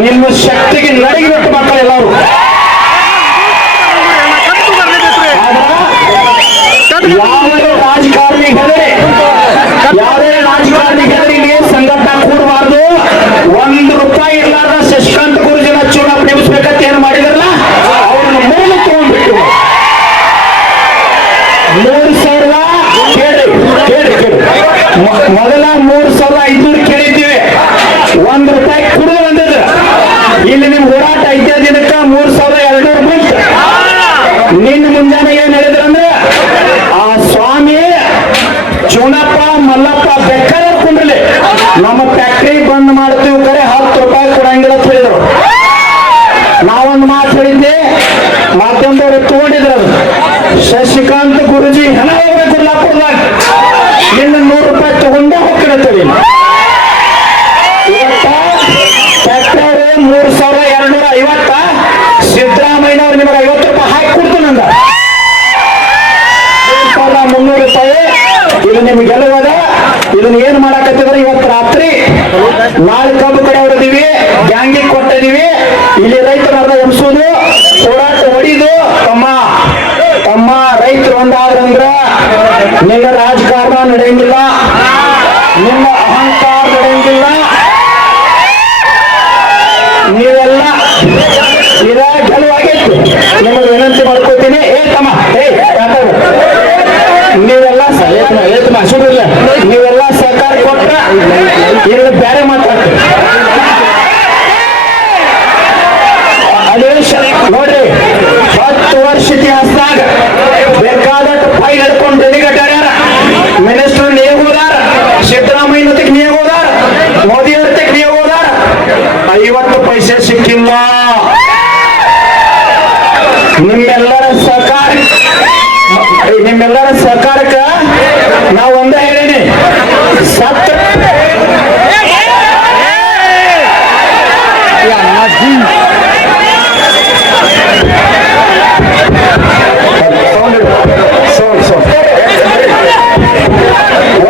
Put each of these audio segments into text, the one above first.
ನಿಮ್ಮ ಶಕ್ತಿಗೆ ನಡಗಿಬಿಟ್ಟು ಮಕ್ಕಳೆಲ್ಲರೂ ಯಾವುದೇ ರಾಜಕಾರಣಿ ಹೆದರಿ ಇಲ್ಲಿ ಸಂಘಟನೆ ಕೂಡಬಾರ್ದು. ₹1 ಇರ್ಲಾರ್ದ ಶಶಿಕಾಂತ್ ಗುರುಜಿನ ಚುನಾವಣೆ ನಿಲ್ಲಿಸ್ಬೇಕಂತ ಏನ್ ಮಾಡಿದ್ರಲ್ಲ ಅವ್ರನ್ನ ಮೇಲೆ ತಗೊಂಡ್ಬಿಟ್ಟು 3,000 ಕೇಳಿ ಮೊದಲ 3,500 ಕೇಳಿದ್ದೀವಿ. ₹1 ಕುಡಿದು ಬಂದಿದ್ರು. ಇಲ್ಲಿ ನಿಮ್ ಹೋರಾಟ 5 ದಿನಕ್ಕ 3,200 ಬಂತು. ನಿನ್ನ ಮುಂಜಾನೆ ಏನ್ ಹೇಳಿದ್ರಂದ್ರೆ ಆ ಸ್ವಾಮಿ ಚುನಪ್ಪ ಮಲ್ಲಪ್ಪ ಬೇಕಾದ್ರೆ ಕುಂಡ್ರಲಿ ನಮ್ಮ ಫ್ಯಾಕ್ಟ್ರಿ ಬಂದ್ ಮಾಡ್ತೀವಿ ಕರೆ ₹10 ಕೊಡಂಗಿಲ್ಲ ಅಂತ ಹೇಳಿದ್ರು. ನಾವೊಂದು ಮಾತು ಹೇಳಿದ್ದೆ, ಮಾಧ್ಯಮದವರು ತಗೊಂಡಿದ್ರು. ಶಶಿಕಾಂತ್ ಗುರುಜಿ ಹಣ ಹೋಗ್ಬೇಕು ಲಾಪುರದಾಗ ಇನ್ನು ₹100 ತಗೊಂಡೇ ಹೋಗ್ತಿರತ್ತೇವೆ. ಇವತ್ತ ಫ್ಯಾಕ್ಟ್ರಿ 3,250 ಸಿದ್ದರಾಮಯ್ಯನವ್ರು ನಿಮಗೆ ₹50 ಹಾಕಿ ಕೊಡ್ತೀನಿ ಅಂದ. ₹3,300 ಇದು ನಿಮ್ಗೆ ಗೆಲ್ಲುವಾಗ ಇದನ್ನ ಏನ್ ಮಾಡಕತ್ತಿದ್ರೆ ಇವತ್ತು ರಾತ್ರಿ ನಾಳೆ ಕಬ್ಬು ಕಡೆ ಹೊಡೆದಿವಿ, ಗ್ಯಾಂಗಿಗೆ ಕೊಟ್ಟಿದೀವಿ. ಇಲ್ಲಿ ರೈತರನ್ನ ಎಬ್ಸೋದು, ಹೋರಾಟ ಹೊಡಿದು ತಮ್ಮ ರೈತರು ಒಂದಾದ್ರಂದ್ರ ನಿನ್ನ ರಾಜಕಾರಣ ನಡೆಯಂಗಿಲ್ಲ, ನಿಮ್ಮ ಅಹಂಕಾರ ನಡೆಯಂಗಿಲ್ಲ. ನೀವೆಲ್ಲ ಇದ ಗೆಲುವಾಗಿತ್ತು. ನಿಮಗೆ ವಿನಂತಿ ಮಾಡ್ಕೋತೀನಿ. ನೀವೆಲ್ಲ ನೀವೆಲ್ಲ ಸಹಕಾರ ಕೊಟ್ಟ ಇಲ್ಲಿ ಬೇರೆ ಮಾತಾಡ್ತೀವಿ. ಅದೇ ನೋಡ್ರಿ, 10 ವರ್ಷ ಇತಿಹಾಸದಾಗ ಬೇಕಾದಷ್ಟು ಫೈಲ್ ಹಿಡ್ಕೊಂಡು ಡೆಲಿಗೇಟ್ ಆಗ್ಯಾರ. ಮಿನಿಸ್ಟರ್ ನೀವು ಹೋದಾರ, ಸಿದ್ದರಾಮಯ್ಯ ನೀವು ಹೋದಾರ, ಮೋದಿ ಅವ್ರ ನೀವು ಹೋದಾರ. 50 ಪೈಸೆ ಸಿಕ್ಕಿಲ್ಲ. ನಿಮ್ಮೆಲ್ಲರ ಸಹಕಾರಕ್ಕ ನಾವು ಒಂದೇ ಹೇಳೀನಿ, ಸತ್ತ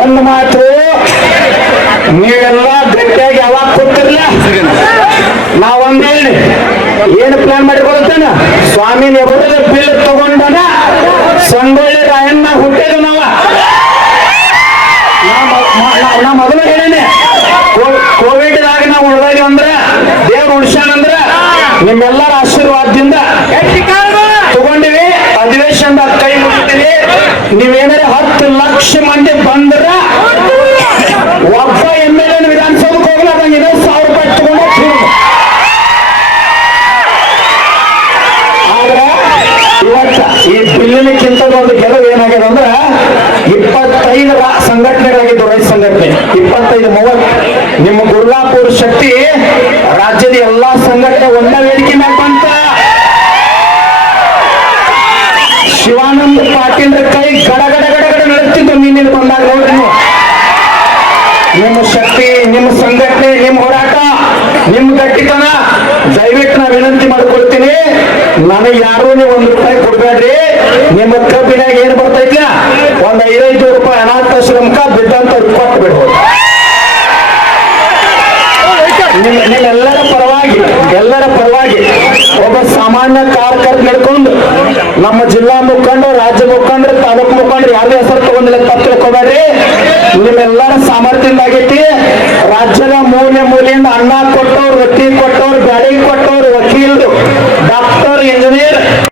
ಒಂದು ಮಾತು, ನೀವೆಲ್ಲ ಗಟ್ಟಿಯಾಗಿ ಯಾವಾಗ ಕೊಟ್ಟಿರ್ಲ ನಾವೊಂದು ಹೇಳಿ ಏನು ಪ್ಲಾನ್ ಮಾಡಿಕೊಳ್ತೇನ. ಸ್ವಾಮಿ ಬರೋದ ಬಿಲ್ ತಗೊಂಡನ ಸಂಗೊಳ್ಳಿ ರಾಯಣ್ಣ ಹುಟ್ಟಿದ ನಾ ಮೊದಲು ಹೇಳೇನೆ, ಕೋವಿಡ್ದಾಗ ನಾವು ಉಳ್ದಾಗಿ ಅಂದ್ರ ದೇವ್ರು ಉಳಿಸ್ಯಾನಂದ್ರ ನಿಮ್ಮೆಲ್ಲರ ಆಶೀರ್ವಾದದಿಂದ ತಗೊಂಡಿವಿ. ಅಧಿವೇಶನದಾಗ ಕೈ ಮುಗಿತೀವಿ. ನೀವೇನಾದ್ರೆ 10 ಲಕ್ಷ ಮಂದಿ ಬಂದ್ರ ಒಬ್ಬ MLA ವಿಧಾನಸೌಧಕ್ಕೆ ಹೋಗ್ಲಾರ್ದಂಗೆ ₹1,000 ತಗೊಂಡು ಆದ್ರೆ ಇವತ್ತ ಈ ಬಿಲ್ಲಿನಕ್ಕಿಂತ ಒಂದು ಗೆಲುವು ಏನಾಗಿದೆ ಅಂದ್ರೆ 25 ಸಂಘಟನೆಗಳಾಗಿದ್ದು ರೈತ ಸಂಘಟನೆ 25-30. ನಿಮ್ಮ ಗುರ್ಲಾಪುರ ಶಕ್ತಿ ರಾಜ್ಯದ ಎಲ್ಲಾ ಸಂಘಟನೆ ಒಂದೇ ವೇದಿಕೆ ಮೇಲೆ ಬಂತ. ಶಿವಾನಂದ ಪಾಟೀಲ್ ಕೈ ಗಡಗಡ ನಡೆಸ್ತಿದ್ದು ನೀನು ಬಂದಾಗ ನೋಡ್ರಿ. ನಿಮ್ಮ ಶಕ್ತಿ, ನಿಮ್ಮ ಸಂಘಟನೆ, ನಿಮ್ಮ ಹೋರಾಟ, ನಿಮ್ಮ ಗಟ್ಟಿತನ ದಯವಿಟ್ಟು ನಾ ವಿನಂತಿ ಮಾಡ್ಕೊಳ್ತೀನಿ. ನನಗೆ ಯಾರು ನೀವು ₹1 ಕೊಡ್ಬೇಡ್ರಿ. ನಿಮ್ಮ ಕಬ್ಬಿನಾಗ ಏನ್ ಬರ್ತೈತಿ ಒಂದು ₹5 ಅನಾಥಾಶ್ರಮಕ್ಕ ಬಿದ್ದಂತ ಕೊಟ್ಟು ಬಿಡ್ಬೋದು. ಎಲ್ಲರ ಪರವಾಗಿ ಒಬ್ಬ ಸಾಮಾನ್ಯ ಕಾರ್ಯಕರ್ತ ನಡ್ಕೊಂಡು ನಮ್ಮ ಜಿಲ್ಲಾ ಮುಖಂಡರು, ರಾಜ್ಯ ಮುಖಂಡರು, ತಾಲೂಕು ಮುಖಂಡರು ಯಾರೇ ಹೆಸರು ತಗೊಂಡಿಲ್ಲ ತಪ್ಪು ತಿಳ್ಕೊಬೇಡ್ರಿ. ನಿಮ್ಮೆಲ್ಲರ ಸಾಮರ್ಥ್ಯದಾಗೈತಿ. ರಾಜ್ಯದ ಮೂಲೆಯಿಂದ ಅನ್ನ ಕೊಟ್ಟವ್ರು, ರೊಟ್ಟಿ ಕೊಟ್ಟವ್ರು, ಬ್ಯಾಡಿಗೆ ಕೊಟ್ಟವ್ರು, ವಕೀಲರು, ಡಾಕ್ಟರ್, ಇಂಜಿನಿಯರ್